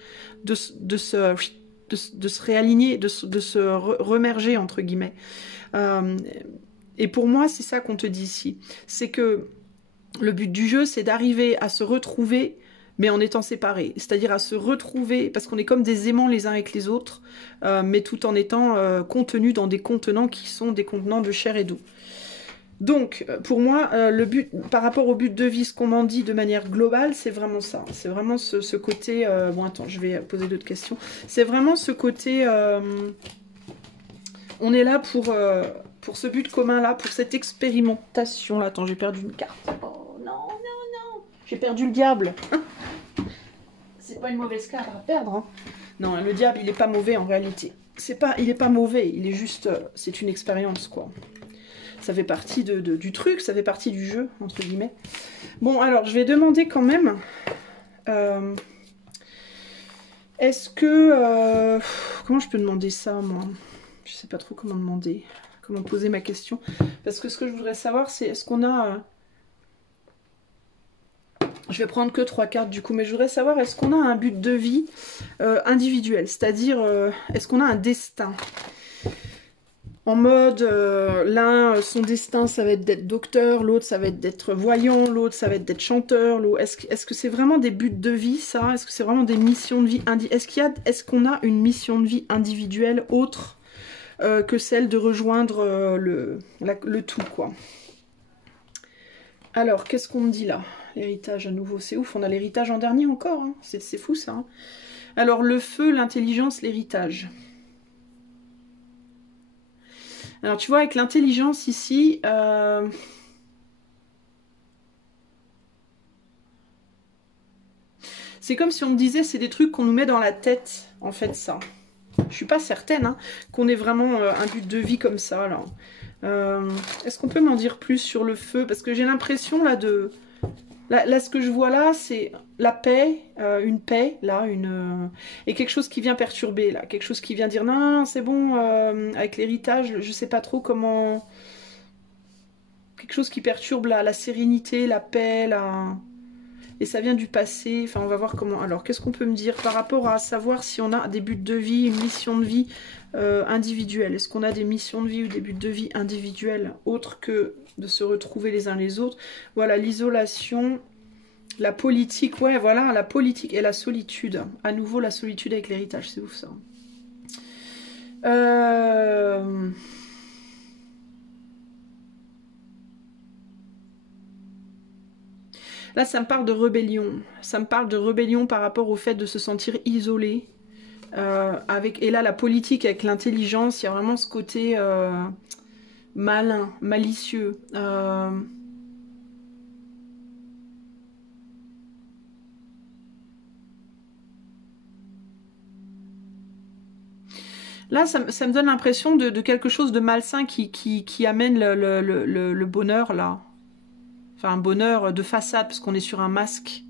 de se réaligner, de se remerger entre guillemets. Et pour moi, c'est ça qu'on te dit ici. C'est que le but du jeu, c'est d'arriver à se retrouver, mais en étant séparés. C'est-à-dire à se retrouver, parce qu'on est comme des aimants les uns avec les autres, mais tout en étant contenus dans des contenants qui sont des contenants de chair et d'eau. Donc, pour moi, le but, par rapport au but de vie, ce qu'on m'en dit de manière globale, c'est vraiment ça. C'est vraiment ce côté... bon, attends, je vais poser d'autres questions. C'est vraiment ce côté... on est là pour ce but commun-là, pour cette expérimentation-là. Attends, j'ai perdu une carte. Oh, non, non, non. J'ai perdu le diable. C'est pas une mauvaise carte à perdre. Hein. Non, le diable, il est pas mauvais en réalité. Il est pas mauvais, il est juste... c'est une expérience, quoi. Ça fait partie du truc, ça fait partie du jeu, entre guillemets. Bon, alors, je vais demander quand même... est-ce que... comment je peux demander ça, moi? Je sais pas trop comment demander, comment poser ma question. Parce que ce que je voudrais savoir, c'est est-ce qu'on a... je vais prendre que 3 cartes du coup, mais je voudrais savoir est-ce qu'on a un but de vie individuel? C'est-à-dire, est-ce qu'on a un destin? En mode, l'un, son destin, ça va être d'être docteur, l'autre, ça va être d'être voyant, l'autre, ça va être d'être chanteur. Est-ce que c'est vraiment des buts de vie, ça? Est-ce que c'est vraiment des missions de vie est-ce qu'on a une mission de vie individuelle autre que celle de rejoindre le tout, quoi? Alors, qu'est-ce qu'on me dit là? L'héritage à nouveau, c'est ouf, on a l'héritage en dernier encore, hein. C'est fou ça. Hein. Alors, le feu, l'intelligence, l'héritage. Alors, tu vois, avec l'intelligence ici... c'est comme si on me disait, c'est des trucs qu'on nous met dans la tête, en fait, ça. Je suis pas certaine hein, qu'on ait vraiment un but de vie comme ça, là. Est-ce qu'on peut m'en dire plus sur le feu? Parce que j'ai l'impression, là, de... Là, ce que je vois là, c'est la paix, une paix, là, et quelque chose qui vient perturber, là. Quelque chose qui vient dire, non, non, non c'est bon, avec l'héritage, je sais pas trop comment... Quelque chose qui perturbe la sérénité, la paix, et ça vient du passé. Enfin, on va voir comment... Alors, qu'est-ce qu'on peut me dire par rapport à savoir si on a des buts de vie, une mission de vie individuelle? Est-ce qu'on a des missions de vie ou des buts de vie individuels autres que de se retrouver les uns les autres? Voilà, l'isolation, la politique, ouais, voilà, la politique et la solitude. À nouveau, la solitude avec l'héritage, c'est ouf, ça. Là, ça me parle de rébellion. Ça me parle de rébellion par rapport au fait de se sentir isolé. Et là, la politique avec l'intelligence, il y a vraiment ce côté malin, malicieux. Là, ça me donne l'impression de quelque chose de malsain qui amène le bonheur, là. Enfin, un bonheur de façade, parce qu'on est sur un masque.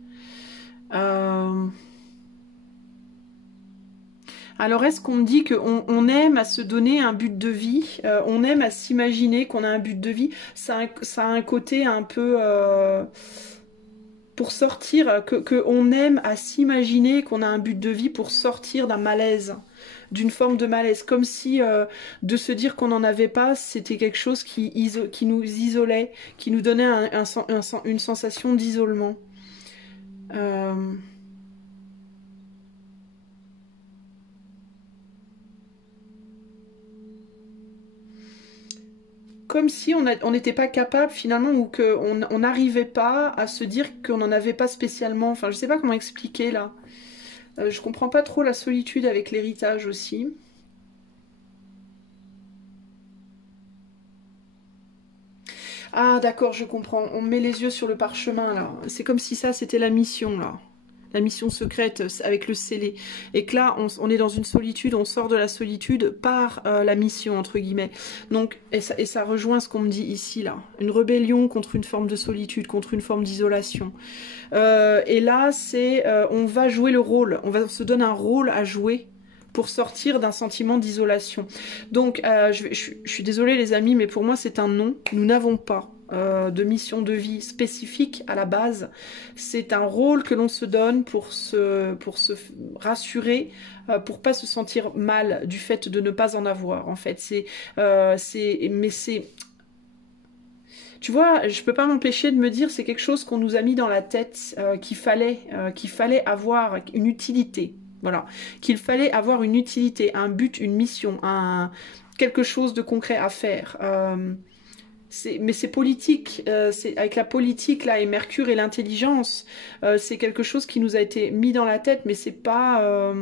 Alors, est-ce qu'on me dit qu'on aime à se donner un but de vie, on aime à s'imaginer qu'on a un but de vie? Ça a un côté un peu... pour sortir, qu'on aime à s'imaginer qu'on a un but de vie pour sortir d'un malaise, d'une forme de malaise, comme si de se dire qu'on n'en avait pas, c'était quelque chose qui nous isolait, qui nous donnait une sensation d'isolement. Comme si on n'était pas capable finalement, ou qu'on n'arrivait pas à se dire qu'on n'en avait pas spécialement. Enfin, je sais pas comment expliquer là. Je comprends pas trop la solitude avec l'héritage aussi. Ah d'accord, je comprends. On met les yeux sur le parchemin là. C'est comme si ça c'était la mission là. La mission secrète avec le scellé. Et que là, on est dans une solitude, on sort de la solitude par la mission, entre guillemets. Donc, et ça rejoint ce qu'on me dit ici, là. Une rébellion contre une forme de solitude, contre une forme d'isolation. Et là, c'est, on va jouer le rôle. On se donne un rôle à jouer pour sortir d'un sentiment d'isolation. Donc, je suis désolée les amis, mais pour moi, c'est un non. Nous n'avons pas de mission de vie spécifique à la base. C'est un rôle que l'on se donne pour se rassurer, pour pas se sentir mal du fait de ne pas en avoir. En fait, mais c'est Tu vois, je peux pas m'empêcher de me dire, c'est quelque chose qu'on nous a mis dans la tête, qu'il fallait avoir une utilité. Voilà, qu'il fallait avoir une utilité, un but, une mission, quelque chose de concret à faire. Mais c'est politique, c'est avec la politique là et Mercure et l'intelligence, c'est quelque chose qui nous a été mis dans la tête, mais c'est pas.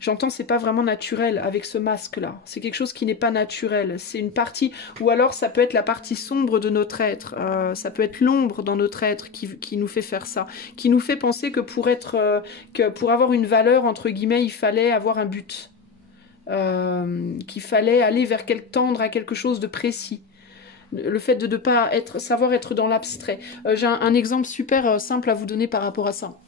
J'entends, c'est pas vraiment naturel avec ce masque-là. C'est quelque chose qui n'est pas naturel. C'est une partie, ou alors ça peut être la partie sombre de notre être. Ça peut être l'ombre dans notre être qui nous fait faire ça, qui nous fait penser que que pour avoir une valeur entre guillemets, il fallait avoir un but, qu'il fallait aller tendre à quelque chose de précis. Le fait de ne pas savoir être dans l'abstrait. J'ai un exemple super simple à vous donner par rapport à ça.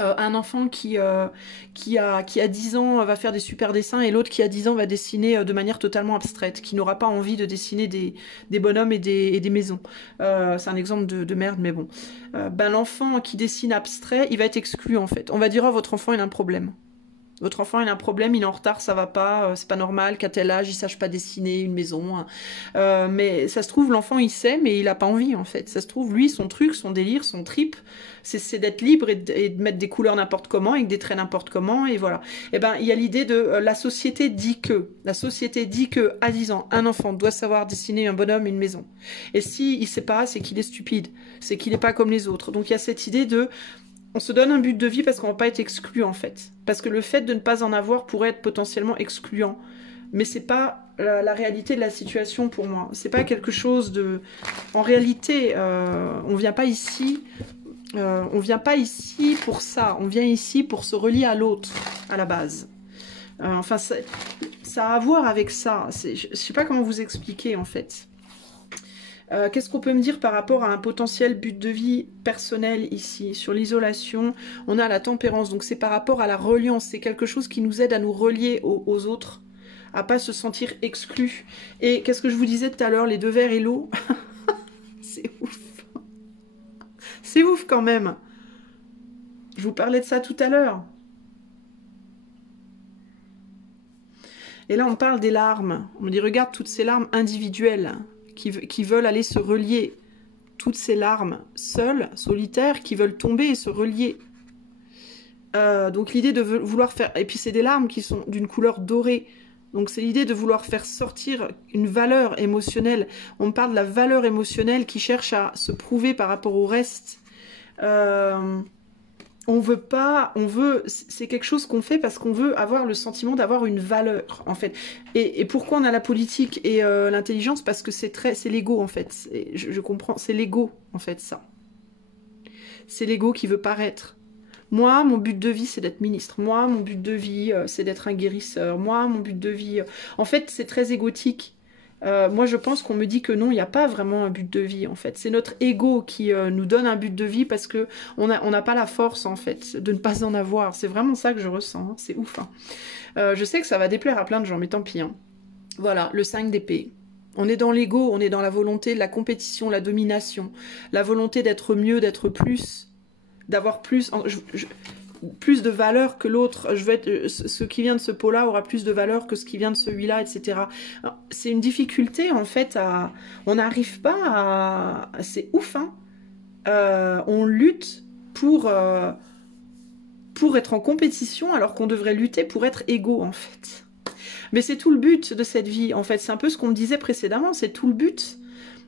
Un enfant qui a 10 ans va faire des super dessins et l'autre qui a 10 ans va dessiner de manière totalement abstraite, qui n'aura pas envie de dessiner des bonhommes et des maisons. C'est un exemple de merde, mais bon. L'enfant qui dessine abstrait, il va être exclu en fait. On va dire, oh, votre enfant il a un problème. Votre enfant il a un problème, il est en retard, ça va pas, c'est pas normal qu'à tel âge il sache pas dessiner une maison. Mais ça se trouve l'enfant il sait mais il a pas envie en fait. Ça se trouve lui son truc, son délire, son trip, c'est d'être libre et de mettre des couleurs n'importe comment avec des traits n'importe comment et voilà. Et ben il y a l'idée de la société dit que à 10 ans un enfant doit savoir dessiner un bonhomme et une maison. Et si il sait pas, c'est qu'il est stupide, c'est qu'il est pas comme les autres. Donc il y a cette idée de on se donne un but de vie parce qu'on va pas être exclu en fait. Parce que le fait de ne pas en avoir pourrait être potentiellement excluant. Mais c'est pas la réalité de la situation pour moi. C'est pas quelque chose de... En réalité, on vient pas ici... on vient pas ici pour ça. On vient ici pour se relier à l'autre, à la base. Enfin, ça a à voir avec ça. Je sais pas comment vous expliquer en fait. Qu'est-ce qu'on peut me dire par rapport à un potentiel but de vie personnel ici? Sur l'isolation, on a la tempérance, donc c'est par rapport à la reliance. C'est quelque chose qui nous aide à nous relier aux autres, à pas se sentir exclus. Et qu'est-ce que je vous disais tout à l'heure, les deux verres et l'eau? C'est ouf. C'est ouf quand même. Je vous parlais de ça tout à l'heure. Et là, on parle des larmes. On me dit, regarde toutes ces larmes individuelles qui veulent aller se relier. Toutes ces larmes seules, solitaires, qui veulent tomber et se relier. Donc l'idée de vouloir faire... Et puis c'est des larmes qui sont d'une couleur dorée. Donc c'est l'idée de vouloir faire sortir une valeur émotionnelle. On me parle de la valeur émotionnelle qui cherche à se prouver par rapport au reste. On veut pas, c'est quelque chose qu'on fait parce qu'on veut avoir le sentiment d'avoir une valeur, en fait. Et pourquoi on a la politique et l'intelligence? Parce que c'est l'ego, en fait. Je comprends, c'est l'ego, en fait, ça. C'est l'ego qui veut paraître. Moi, mon but de vie, c'est d'être ministre. Moi, mon but de vie, c'est d'être un guérisseur. Moi, mon but de vie... En fait, c'est très égotique. Moi, je pense qu'on me dit que non, il n'y a pas vraiment un but de vie, en fait. C'est notre ego qui nous donne un but de vie parce que on n'a pas la force, en fait, de ne pas en avoir. C'est vraiment ça que je ressens. Hein. C'est ouf. Hein. Je sais que ça va déplaire à plein de gens, mais tant pis. Hein. Voilà, le 5 d'épée. On est dans l'ego, on est dans la volonté de la compétition, la domination, la volonté d'être mieux, d'être plus, d'avoir plus... plus de valeur que l'autre, ce qui vient de ce pot-là aura plus de valeur que ce qui vient de celui-là, etc. C'est une difficulté, en fait, on n'arrive pas à... C'est ouf, hein. On lutte pour être en compétition alors qu'on devrait lutter pour être égaux, en fait. Mais c'est tout le but de cette vie, en fait. C'est un peu ce qu'on me disait précédemment, c'est tout le but.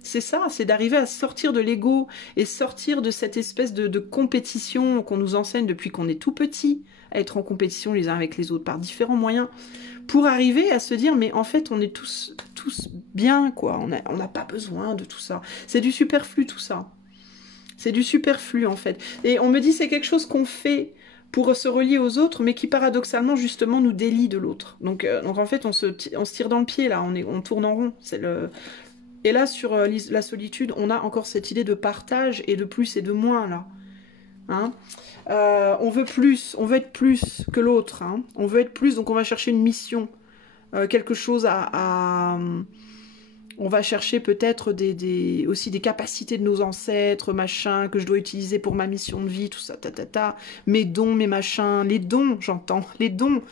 C'est ça, c'est d'arriver à sortir de l'ego et sortir de cette espèce de compétition qu'on nous enseigne depuis qu'on est tout petit, à être en compétition les uns avec les autres par différents moyens, pour arriver à se dire, mais en fait, on est tous bien, quoi. On n'a pas besoin de tout ça. C'est du superflu, tout ça. C'est du superflu, en fait. Et on me dit, c'est quelque chose qu'on fait pour se relier aux autres, mais qui paradoxalement, justement, nous délie de l'autre. Donc en fait, on se tire dans le pied, là. On tourne en rond. C'est le... Et là, sur la solitude, on a encore cette idée de partage et de plus et de moins, là. Hein, on veut être plus que l'autre. Hein. On veut être plus, donc on va chercher une mission. Quelque chose on va chercher peut-être aussi des capacités de nos ancêtres, machin, que je dois utiliser pour ma mission de vie, tout ça, Mes dons, mes machins. Les dons, j'entends. Les dons.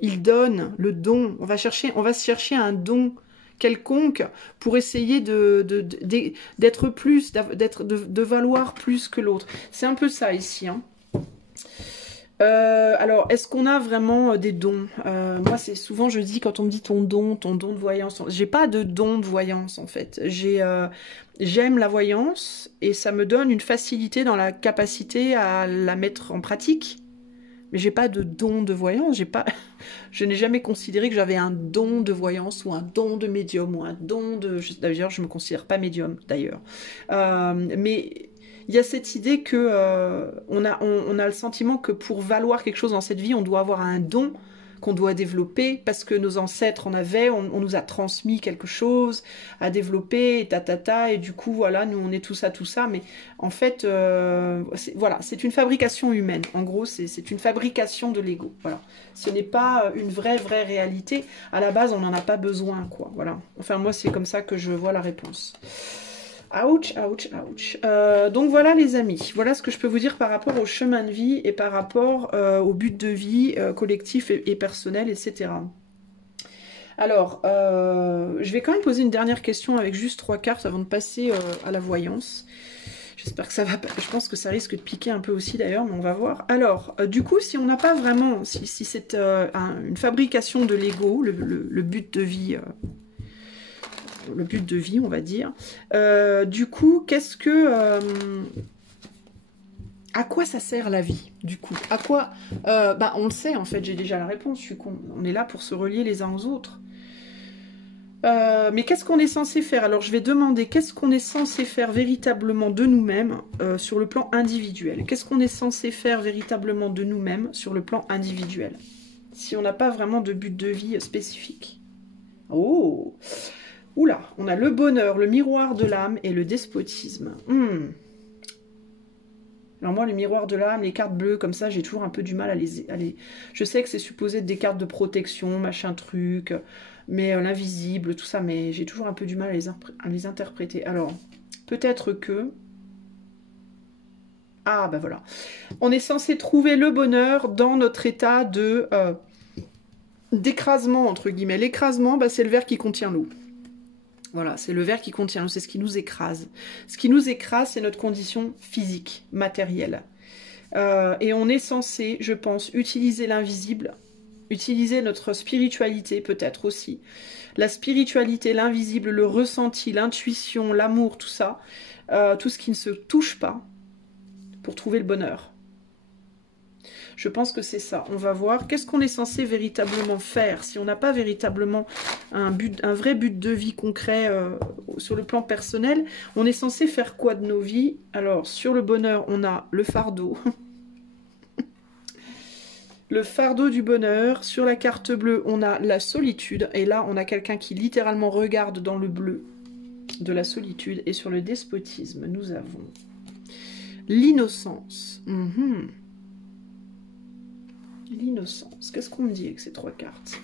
Il donne le don. On va se chercher un don quelconque pour essayer d'être plus, de valoir plus que l'autre. C'est un peu ça ici, hein. Alors, est-ce qu'on a vraiment des dons? Moi, c'est souvent, je dis, quand on me dit ton don de voyance, j'ai pas de don de voyance, en fait. J'aime la voyance et ça me donne une facilité dans la capacité à la mettre en pratique. Mais j'ai pas de don de voyance, je n'ai jamais considéré que j'avais un don de voyance ou un don de médium ou un don de... D'ailleurs, je me considère pas médium, d'ailleurs. Mais il y a cette idée que on a le sentiment que pour valoir quelque chose dans cette vie, on doit avoir un don qu'on doit développer parce que nos ancêtres en avaient, on nous a transmis quelque chose à développer, et du coup, voilà, nous on est tout ça, mais en fait, voilà, c'est une fabrication humaine. En gros, c'est une fabrication de l'ego. Voilà. Ce n'est pas une vraie réalité. À la base, on n'en a pas besoin, quoi. Voilà. Enfin, moi, c'est comme ça que je vois la réponse. Ouch, ouch, ouch. Donc voilà les amis, voilà ce que je peux vous dire par rapport au chemin de vie et par rapport au but de vie collectif et personnel, etc. Alors, je vais quand même poser une dernière question avec juste 3 cartes avant de passer à la voyance. J'espère que ça va pas. Je pense que ça risque de piquer un peu aussi d'ailleurs, mais on va voir. Alors, du coup, si on n'a pas vraiment, si c'est une fabrication de l'ego, le but de vie, le but de vie, on va dire. Du coup, qu'est-ce que... à quoi ça sert la vie, du coup? À quoi on le sait, en fait, j'ai déjà la réponse, je suis con. On est là pour se relier les uns aux autres. Mais qu'est-ce qu'on est censé faire? Alors, je vais demander qu'est-ce qu'on est censé faire véritablement de nous-mêmes sur le plan individuel. Qu'est-ce qu'on est censé faire véritablement de nous-mêmes sur le plan individuel? Si on n'a pas vraiment de but de vie spécifique. Oh! Oula, on a le bonheur, le miroir de l'âme et le despotisme. Alors moi, le miroir de l'âme, les cartes bleues comme ça, j'ai toujours un peu du mal à les... Je sais que c'est supposé être des cartes de protection, machin truc, mais l'invisible, tout ça, mais j'ai toujours un peu du mal à les interpréter. Alors, peut-être que... Ah, bah voilà. On est censé trouver le bonheur dans notre état de d'écrasement, entre guillemets. L'écrasement, bah, c'est le verre qui contient l'eau. Voilà, c'est le verre qui contient l'eau, c'est ce qui nous écrase. Ce qui nous écrase, c'est notre condition physique, matérielle. Et on est censé, je pense, utiliser l'invisible, utiliser notre spiritualité peut-être aussi. La spiritualité, l'invisible, le ressenti, l'intuition, l'amour, tout ça, tout ce qui ne se touche pas, pour trouver le bonheur. Je pense que c'est ça. On va voir qu'est-ce qu'on est censé véritablement faire. Si on n'a pas véritablement un vrai but de vie concret sur le plan personnel, on est censé faire quoi de nos vies? Alors, sur le bonheur, on a le fardeau. Le fardeau du bonheur. Sur la carte bleue, on a la solitude. Et là, on a quelqu'un qui littéralement regarde dans le bleu de la solitude. Et sur le despotisme, nous avons l'innocence. L'innocence. Qu'est-ce qu'on me dit avec ces 3 cartes?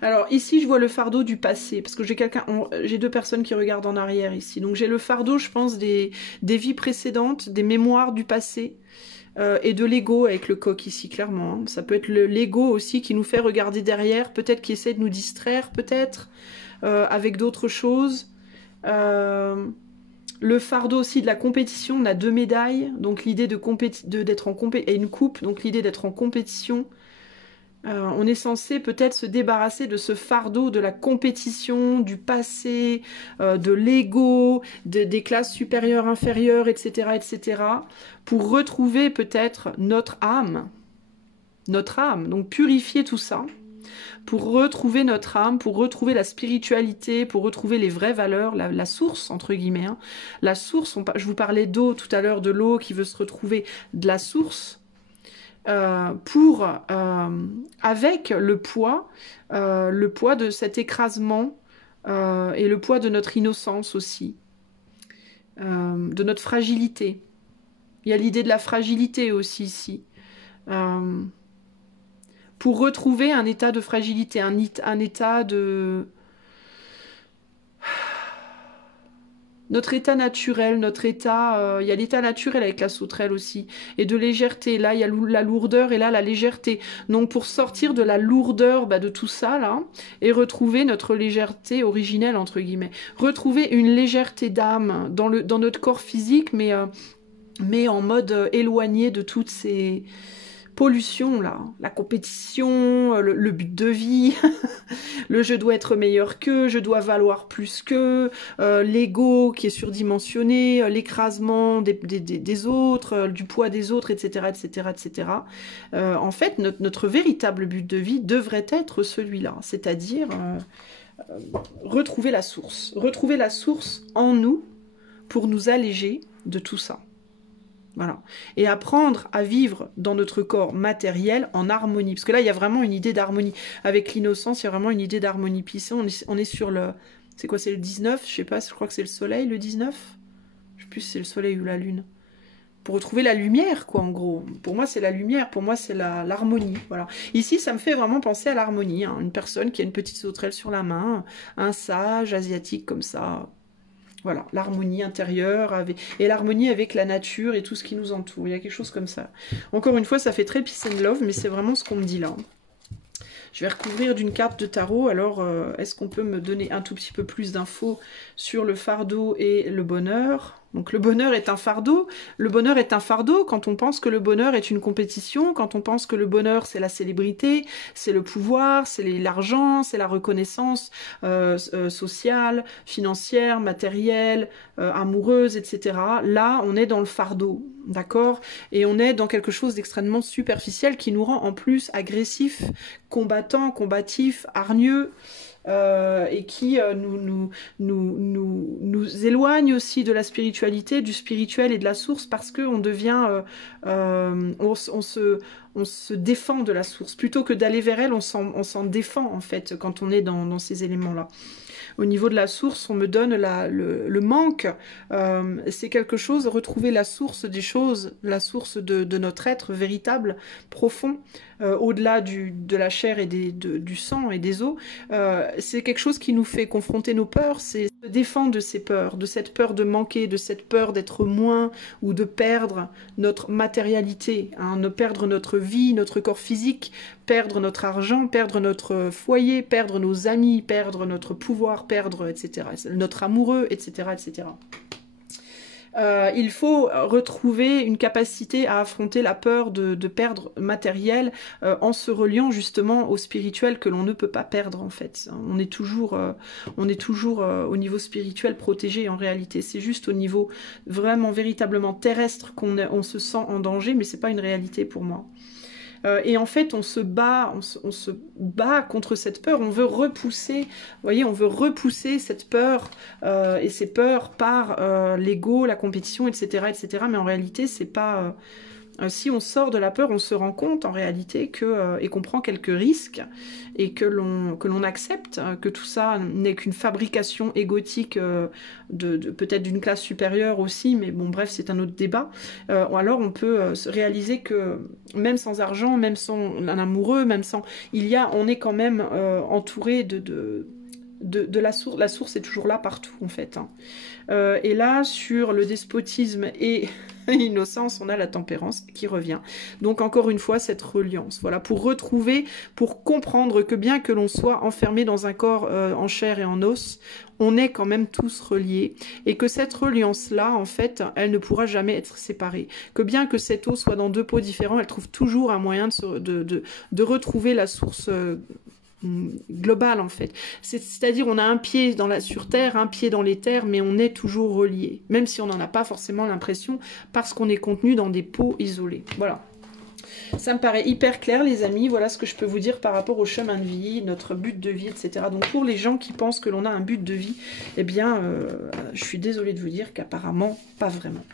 Alors ici je vois le fardeau du passé, parce que j'ai 2 personnes qui regardent en arrière ici. Donc j'ai le fardeau, je pense, des vies précédentes, des mémoires du passé, et de l'ego avec le coq ici, clairement. Hein. Ça peut être l'ego aussi qui nous fait regarder derrière, peut-être qui essaie de nous distraire, peut-être, avec d'autres choses. Le fardeau aussi de la compétition, on a 2 médailles, donc l'idée d'être en compétition, et une coupe, donc l'idée d'être en compétition. On est censé peut-être se débarrasser de ce fardeau de la compétition, du passé, de l'ego, des classes supérieures, inférieures, etc., etc., pour retrouver peut-être notre âme, donc purifier tout ça, pour retrouver notre âme, pour retrouver la spiritualité, pour retrouver les vraies valeurs, la source, entre guillemets. Hein. La source, je vous parlais d'eau tout à l'heure, de l'eau qui veut se retrouver de la source, avec le poids de cet écrasement et le poids de notre innocence aussi, de notre fragilité. Il y a l'idée de la fragilité aussi ici. Pour retrouver un état de fragilité, un état de... notre état naturel, notre état, il y a l'état naturel avec la sauterelle aussi, et de légèreté, là il y a la lourdeur et là la légèreté. Donc pour sortir de la lourdeur de tout ça là, et retrouver notre légèreté originelle entre guillemets, retrouver une légèreté d'âme dans notre corps physique, mais en mode éloigné de toutes ces pollutions là, la compétition, le but de vie, le je dois être meilleur qu'eux, je dois valoir plus qu'eux, l'ego qui est surdimensionné, l'écrasement des autres, du poids des autres, etc. etc., etc. En fait, notre véritable but de vie devrait être celui-là, c'est-à-dire retrouver la source en nous pour nous alléger de tout ça. Voilà. Et apprendre à vivre dans notre corps matériel en harmonie. Parce que là, il y a vraiment une idée d'harmonie. Avec l'innocence, il y a vraiment une idée d'harmonie. Puis ici, on est sur le... C'est quoi, c'est le 19? Je sais pas, je crois que c'est le soleil, le 19? Je sais plus si c'est le soleil ou la lune. Pour retrouver la lumière, quoi, en gros. Pour moi, c'est la lumière. Pour moi, c'est l'harmonie. Voilà. Ici, ça me fait vraiment penser à l'harmonie. Hein. Une personne qui a une petite sauterelle sur la main, un sage asiatique comme ça. Voilà, l'harmonie intérieure et l'harmonie avec la nature et tout ce qui nous entoure. Il y a quelque chose comme ça. Encore une fois, ça fait très peace and love, mais c'est vraiment ce qu'on me dit là. Je vais recouvrir d'une carte de tarot. Alors, est-ce qu'on peut me donner un tout petit peu plus d'infos sur le fardeau et le bonheur? Donc le bonheur est un fardeau. Le bonheur est un fardeau quand on pense que le bonheur est une compétition, quand on pense que le bonheur c'est la célébrité, c'est le pouvoir, c'est l'argent, c'est la reconnaissance sociale, financière, matérielle, amoureuse, etc. Là, on est dans le fardeau, d'accord? Et on est dans quelque chose d'extrêmement superficiel qui nous rend en plus agressif, combattant, combatif, hargneux. Et qui nous éloigne aussi de la spiritualité, du spirituel et de la source parce qu'on devient, on se défend de la source. Plutôt que d'aller vers elle, on s'en défend en fait quand on est dans ces éléments-là. Au niveau de la source, on me donne le manque. C'est quelque chose, retrouver la source des choses, la source de notre être véritable, profond, au-delà de la chair et du sang et des os. C'est quelque chose qui nous fait confronter nos peurs, c'est se défendre de ces peurs, de cette peur de manquer, de cette peur d'être moins ou de perdre notre matérialité, hein, de perdre notre vie, notre corps physique, perdre notre argent, perdre notre foyer, perdre nos amis, perdre notre pouvoir, perdre, etc., notre amoureux, etc., etc. Il faut retrouver une capacité à affronter la peur de perdre matériel en se reliant justement au spirituel que l'on ne peut pas perdre en fait. On est toujours au niveau spirituel protégé en réalité. C'est juste au niveau vraiment véritablement terrestre qu'on se sent en danger, mais c'est pas une réalité pour moi. Et en fait, on se bat contre cette peur. On veut repousser, vous voyez, on veut repousser cette peur et ces peurs par l'ego, la compétition, etc., etc. Mais en réalité, c'est pas. Si on sort de la peur, on se rend compte en réalité et qu'on prend quelques risques et que l'on accepte que tout ça n'est qu'une fabrication égotique peut-être d'une classe supérieure aussi, mais bon bref c'est un autre débat. Alors on peut réaliser que même sans argent, même sans un amoureux, même sans... on est quand même entouré de la source. La source est toujours là partout en fait. Hein. Et là sur le despotisme et l'innocence, on a la tempérance qui revient. Donc encore une fois, cette reliance. Voilà, pour retrouver, pour comprendre que bien que l'on soit enfermé dans un corps en chair et en os, on est quand même tous reliés. Et que cette reliance-là, en fait, elle ne pourra jamais être séparée. Que bien que cette eau soit dans deux pots différents, elle trouve toujours un moyen de retrouver la source global en fait. C'est-à-dire on a un pied sur terre, un pied dans les terres, mais on est toujours relié, même si on n'en a pas forcément l'impression, parce qu'on est contenu dans des pots isolés. Voilà. Ça me paraît hyper clair les amis, voilà ce que je peux vous dire par rapport au chemin de vie, notre but de vie, etc. Donc pour les gens qui pensent que l'on a un but de vie, eh bien je suis désolée de vous dire qu'apparemment pas vraiment.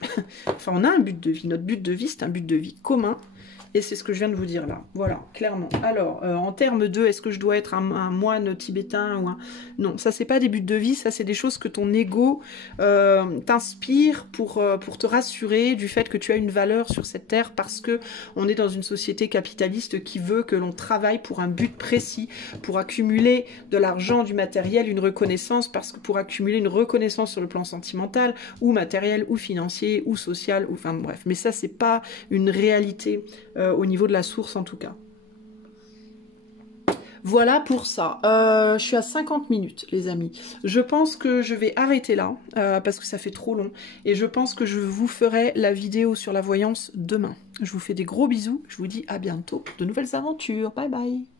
Enfin on a un but de vie, notre but de vie c'est un but de vie commun, Et c'est ce que je viens de vous dire là. Voilà, clairement. Alors, en termes de, est-ce que je dois être un moine tibétain ou un... Non, ça, c'est pas des buts de vie. Ça, c'est des choses que ton ego t'inspire pour te rassurer du fait que tu as une valeur sur cette terre parce que on est dans une société capitaliste qui veut que l'on travaille pour un but précis, pour accumuler de l'argent, du matériel, une reconnaissance, parce que pour accumuler une reconnaissance sur le plan sentimental, ou matériel, ou financier, ou social, ou enfin bref. Mais ça, c'est pas une réalité au niveau de la source en tout cas. Voilà pour ça. Je suis à 50 minutes, les amis. Je pense que je vais arrêter là, parce que ça fait trop long. Et je pense que je vous ferai la vidéo sur la voyance demain. Je vous fais des gros bisous. Je vous dis à bientôt. De nouvelles aventures. Bye bye.